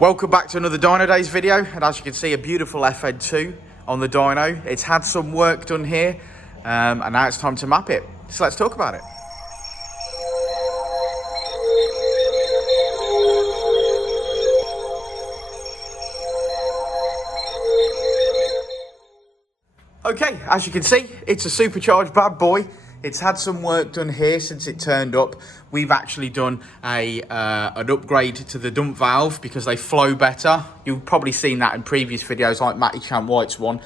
Welcome back to another Dynodaze video, and as you can see, a beautiful FN2 on the dyno. It's had some work done here, and now it's time to map it. So let's talk about it. Okay, as you can see, it's a supercharged bad boy. It's had some work done here since it turned up. We've actually done an upgrade to the dump valve because they flow better. You've probably seen that in previous videos like Matty Champ White's one.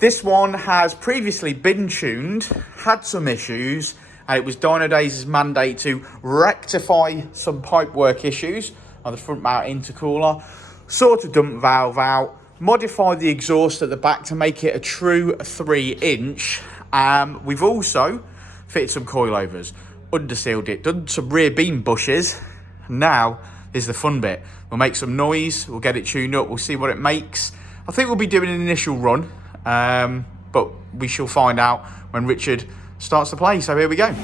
This one has previously been tuned, had some issues, and it was Dynodaze's mandate to rectify some pipework issues on the front mount intercooler, sort of dump valve out, modify the exhaust at the back to make it a true 3-inch. We've also fitted some coilovers, undersealed it, done some rear beam bushes. Now is the fun bit. We'll make some noise, we'll get it tuned up, we'll see what it makes. I think we'll be doing an initial run, but we shall find out when Richard starts to play. So here we go.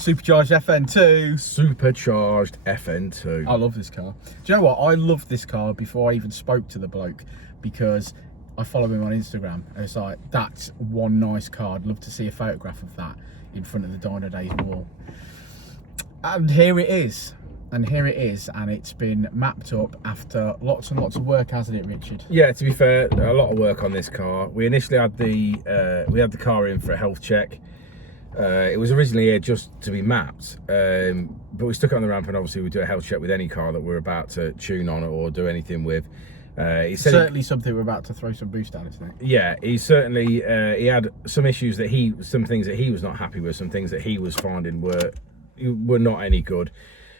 Supercharged FN2. Supercharged FN2. I love this car. Do you know what? I loved this car before I even spoke to the bloke because I follow him on Instagram. And it's like, that's one nice car. I'd love to see a photograph of that in front of the Dynodaze wall. And here it is. And it's been mapped up after lots and lots of work, hasn't it, Richard? Yeah, to be fair, a lot of work on this car. We initially had the car in for a health check. It was originally here just to be mapped, but we stuck it on the ramp, and obviously we do a health check with any car that we're about to tune on or do anything with. It's certainly something we're about to throw some boost down, isn't it? Yeah, he certainly he had some issues some things that he was not happy with, some things that he was finding were not any good.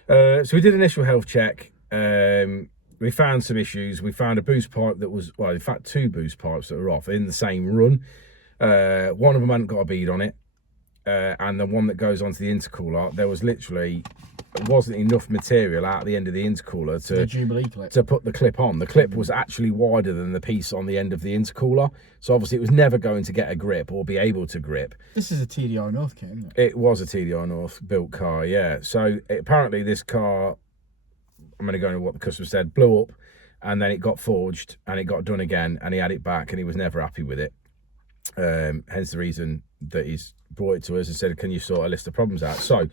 So we did an initial health check. We found some issues. We found a boost pipe that was, well, in fact, two boost pipes that were off in the same run. One of them hadn't got a bead on it. And the one that goes onto the intercooler, there wasn't enough material out at the end of the intercooler to put the clip on. The clip was actually wider than the piece on the end of the intercooler, so obviously it was never going to get a grip or be able to grip. This is a TDI North kit, isn't it? It was a TDI North built car, yeah. So apparently this car, I'm going to go into what the customer said, blew up, and then it got forged and it got done again, and he had it back and he was never happy with it. Hence the reason that he's brought it to us and said, can you sort a list of problems out? So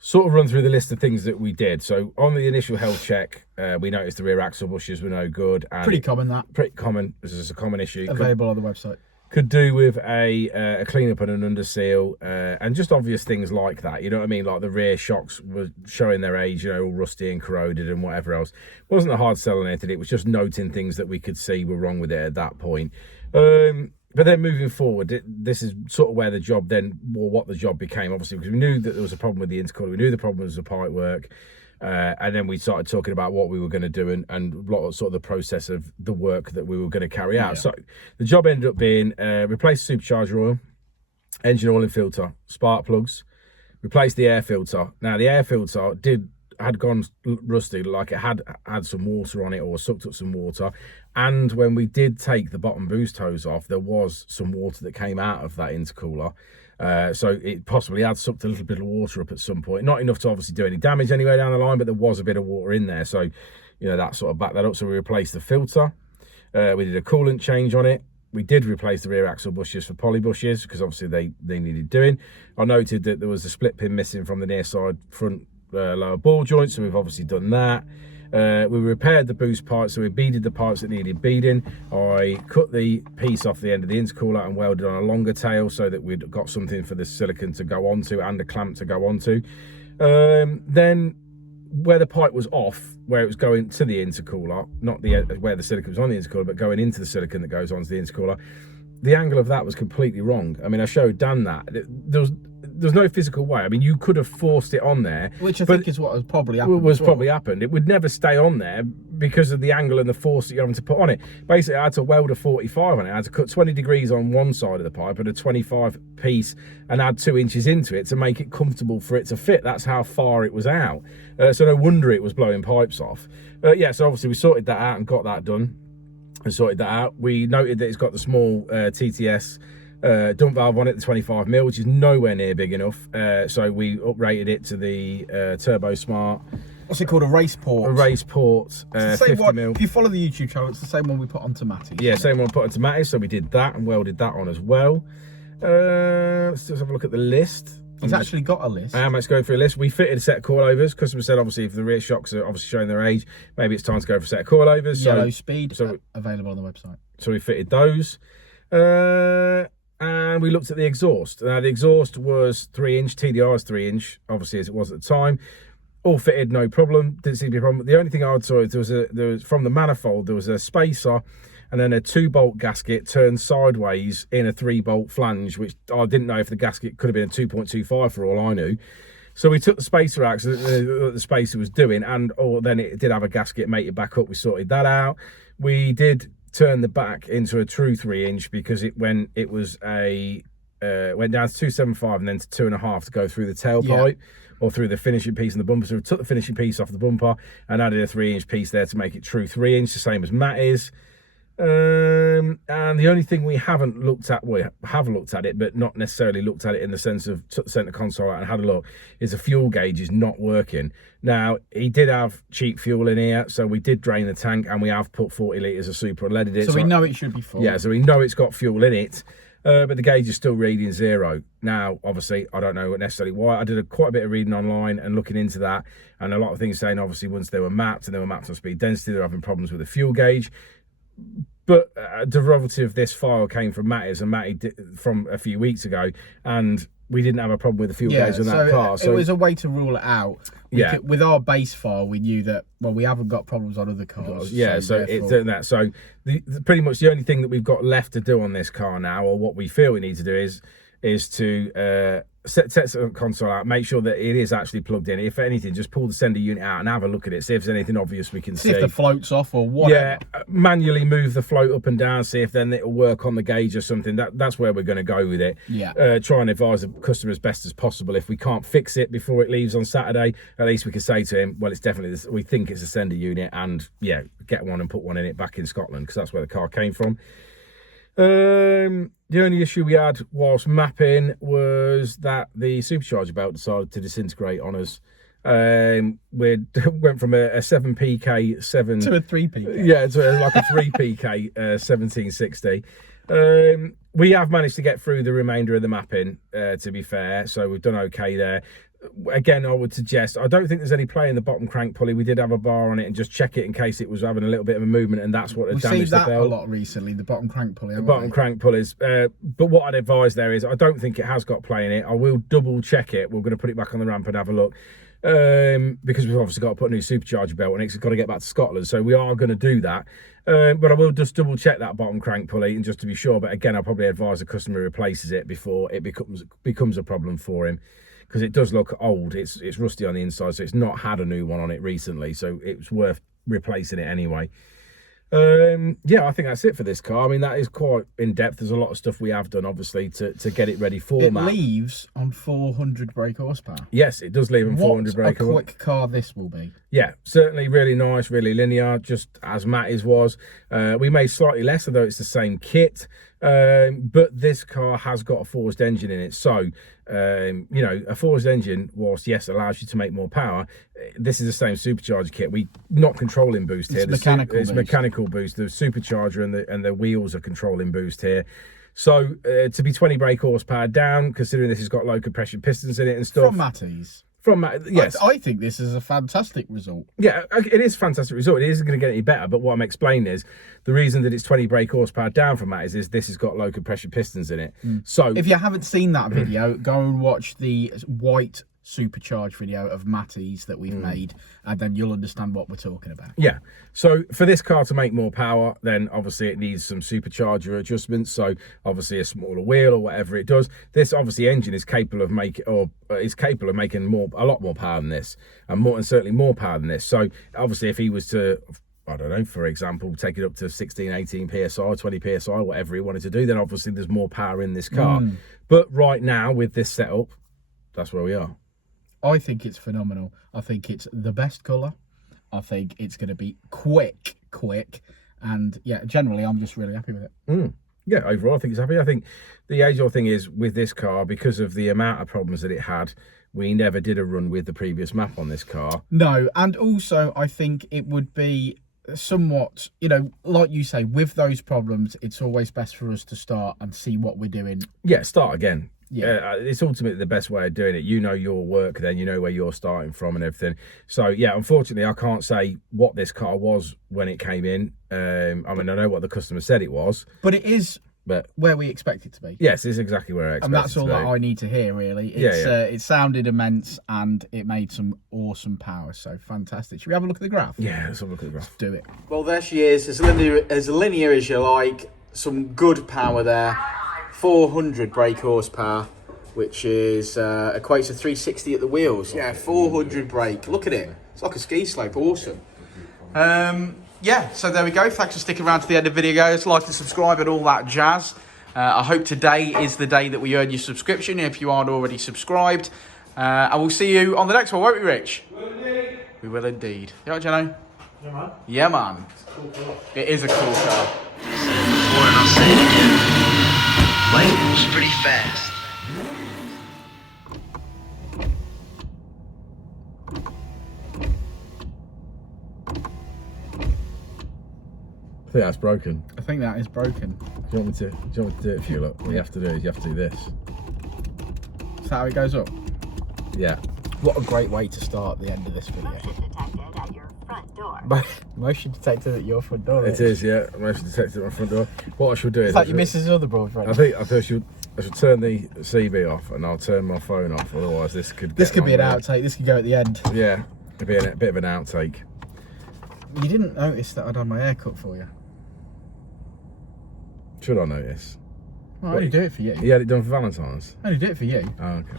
sort of run through the list of things that we did. So on the initial health check, we noticed the rear axle bushes were no good. And pretty common, that. Pretty common. This is a common issue. Available on the website. Could do with a clean-up and an underseal, and just obvious things like that. You know what I mean? Like the rear shocks were showing their age, you know, all rusty and corroded and whatever else. It wasn't a hard sell on anything. It was just noting things that we could see were wrong with it at that point. But then moving forward, this is sort of where the job then, or what the job became, obviously, because we knew that there was a problem with the intercooler. We knew the problem was the pipe work. And then we started talking about what we were going to do and sort of the process of the work that we were going to carry out. Yeah. So the job ended up being replace the supercharger oil, engine oil and filter, spark plugs, replace the air filter. Now, the air filter had gone rusty, like it had some water on it or sucked up some water. And when we did take the bottom boost hose off, there was some water that came out of that intercooler. So it possibly had sucked a little bit of water up at some point. Not enough to obviously do any damage anywhere down the line, but there was a bit of water in there. So, you know, that sort of backed that up. So we replaced the filter. We did a coolant change on it. We did replace the rear axle bushes for poly bushes because obviously they needed doing. I noted that there was a split pin missing from the near side front lower ball joint, so we've obviously done that. We repaired the boost pipes, so we beaded the pipes that needed beading. I cut the piece off the end of the intercooler and welded on a longer tail so that we'd got something for the silicon to go onto and a clamp to go onto. Then where the pipe was off, where it was going to the intercooler, not the where the silicon was on the intercooler, but going into the silicon that goes onto the intercooler, the angle of that was completely wrong. I mean, I showed Dan that. There's no physical way. I mean, you could have forced it on there, which I think is what has probably happened. Probably happened. It would never stay on there because of the angle and the force that you're having to put on it. Basically, I had to weld a 45 on it. I had to cut 20 degrees on one side of the pipe and a 25 piece and add 2 inches into it to make it comfortable for it to fit. That's how far it was out. So no wonder it was blowing pipes off. Yeah, so obviously we sorted that out and got that done and sorted that out. We noted that it's got the small TTS dump valve on it, the 25mm, which is nowhere near big enough. So we uprated it to the Turbo Smart. What's it called? A race port. A race port, 50mm. If you follow the YouTube channel, it's the same one we put onto Matty. Yeah, same one we put onto Matty. So we did that and welded that on as well. Let's just have a look at the list. He's actually got a list. Let's go through a list. We fitted a set of coilovers. Customer said, obviously, if the rear shocks are obviously showing their age, maybe it's time to go for a set of coilovers. Yellow speed, available on the website. So we fitted those. And we looked at the exhaust. Now, the exhaust was 3-inch, TDR's 3-inch, obviously, as it was at the time. All fitted, no problem. Didn't seem to be a problem. The only thing I saw is there was from the manifold, there was a spacer and then a 2-bolt gasket turned sideways in a 3-bolt flange, which I didn't know if the gasket could have been a 2.25 for all I knew. So we took the spacer out, so the spacer was doing, and then it did have a gasket mated back up. We sorted that out. We did turn the back into a true 3-inch because when it was went down to 2.75 and then to 2.5 to go through the tailpipe. Yeah. Or through the finishing piece in the bumper. So we took the finishing piece off the bumper and added a 3-inch piece there to make it true 3-inch, the same as Matt is. And the only thing we haven't looked at, we have looked at it, but not necessarily looked at it in the sense of took the centre console out and had a look, is the fuel gauge is not working. Now, he did have cheap fuel in here, so we did drain the tank and we have put 40 litres of super and leaded it. So we know it should be full. Yeah, so we know it's got fuel in it. But the gauge is still reading 0. Now, obviously, I don't know necessarily why. I did quite a bit of reading online and looking into that, and a lot of things saying, obviously, once they were mapped on speed density, they're having problems with the fuel gauge. But a derivative of this file came from Matty's, and Matty from a few weeks ago, and we didn't have a problem with the fuel gauge on that car. So it was a way to rule it out. With our base file, we knew that, well, we haven't got problems on other cars. Yeah, so it's doing that. So pretty much the only thing that we've got left to do on this car now, or what we feel we need to do is to set the console out, make sure that it is actually plugged in. If anything, just pull the sender unit out and have a look at it, see if there's anything obvious we can see. If the float's off or whatever. Yeah, manually move the float up and down, see if then it'll work on the gauge or something. That's where we're going to go with it. Yeah. Try and advise the customer as best as possible. If we can't fix it before it leaves on Saturday, at least we can say to him, well, it's definitely this, we think it's a sender unit, and yeah, get one and put one in it back in Scotland, because that's where the car came from. The only issue we had whilst mapping was that the supercharger belt decided to disintegrate on us. We went from a 7PK 7 to a 3PK. Yeah, to like a 3PK 1760. We have managed to get through the remainder of the mapping, to be fair, so we've done okay there. Again, I would suggest, I don't think there's any play in the bottom crank pulley. We did have a bar on it and just check it in case it was having a little bit of a movement, and that's what had damaged the belt. We've seen that a lot recently, the bottom crank pulley. The bottom crank pulleys. But what I'd advise there is, I don't think it has got play in it. I will double check it. We're going to put it back on the ramp and have a look. Because we've obviously got to put a new supercharger belt on it, 'cause it's got to get back to Scotland. So we are going to do that. But I will just double check that bottom crank pulley and just to be sure. But again, I'll probably advise the customer replaces it before it becomes a problem for him, because it does look old. It's rusty on the inside, so it's not had a new one on it recently, so it's worth replacing it anyway. Yeah, I think that's it for this car. I mean, that is quite in depth. There's a lot of stuff we have done, obviously, to get it ready for Matt. It leaves on 400 brake horsepower. Yes, it does leave on 400 brake horsepower. What a quick car this will be. Yeah, certainly really nice, really linear, just as Matty's was. We made slightly less, although it's the same kit. But this car has got a forced engine in it. So, you know, a forced engine, whilst yes, allows you to make more power, this is the same supercharger kit. We not controlling boost here. It's mechanical boost. The supercharger and the wheels are controlling boost here. So to be 20 brake horsepower down, considering this has got low compression pistons in it and stuff. From Matty's. Yes. I think this is a fantastic result. Yeah, it is a fantastic result. It isn't going to get any better, but what I'm explaining is the reason that it's 20 brake horsepower down from that is this has got low compression pistons in it. So if you haven't seen that video, go and watch the white supercharged video of Matty's that we've made, and then you'll understand what we're talking about. Yeah, so for this car to make more power, then obviously it needs some supercharger adjustments, so obviously a smaller wheel or whatever it does. This obviously engine is capable of making, a lot more power than this, and certainly more power than this. So obviously if he was to, I don't know, for example, take it up to 16, 18 PSI, 20 PSI, whatever he wanted to do, then obviously there's more power in this car. But right now with this setup, that's where we are. I think it's phenomenal. I think it's the best colour. I think it's going to be quick. And yeah, generally, I'm just really happy with it. Yeah, overall, I think it's happy. I think the age-old thing is with this car, because of the amount of problems that it had, we never did a run with the previous map on this car. No, and also I think it would be somewhat, you know, like you say, with those problems, it's always best for us to start and see what we're doing. Yeah, start again. Yeah, it's ultimately the best way of doing it. You know your work, then you know where you're starting from and everything. So yeah, unfortunately, I can't say what this car was when it came in. I mean, I know what the customer said it was, but it is where we expect it to be. Yes, it's exactly where I expect it to be. And that's all that I need to hear, really. It's, it sounded immense and it made some awesome power. So fantastic. Should we have a look at the graph? Yeah, let's have a look at the graph. Let's do it. Well, there she is, as linear as you like. Some good power there. 400 brake horsepower, which is equates to 360 at the wheels. Yeah, 400 brake. Look at it. It's like a ski slope. Awesome. Yeah, so there we go. Thanks for sticking around to the end of the video, guys. Like and subscribe and all that jazz. I hope today is the day that we earn your subscription if you aren't already subscribed. And we'll see you on the next one, won't we, Rich? We will indeed. We will indeed. You know, Jono? Yeah, man. Yeah, man. It's a cool car. It is a cool car. Before and I'll say it again. Life moves pretty fast. I think that's broken. I think that is broken. Do you want me to do it for you? Look, what you have to do is you have to do this. Is that how it goes up? Yeah. What a great way to start the end of this video. Motion detected at your front door. Motion detected at your front door. It is, yeah. Motion detected at my front door. What I should do is... It's like your missus' other boyfriend. I think I should turn the CB off and I'll turn my phone off. Otherwise, this could be an outtake. This could go at the end. Yeah, it'd be a bit of an outtake. You didn't notice that I'd had my hair cut for you. Should I notice? Well, I only do it for you. You had it done for Valentine's? I only do it for you. Oh, okay.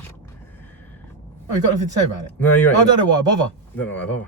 Oh, you got nothing to say about it? No, you ain't. I don't know why I bother. Don't know why I bother.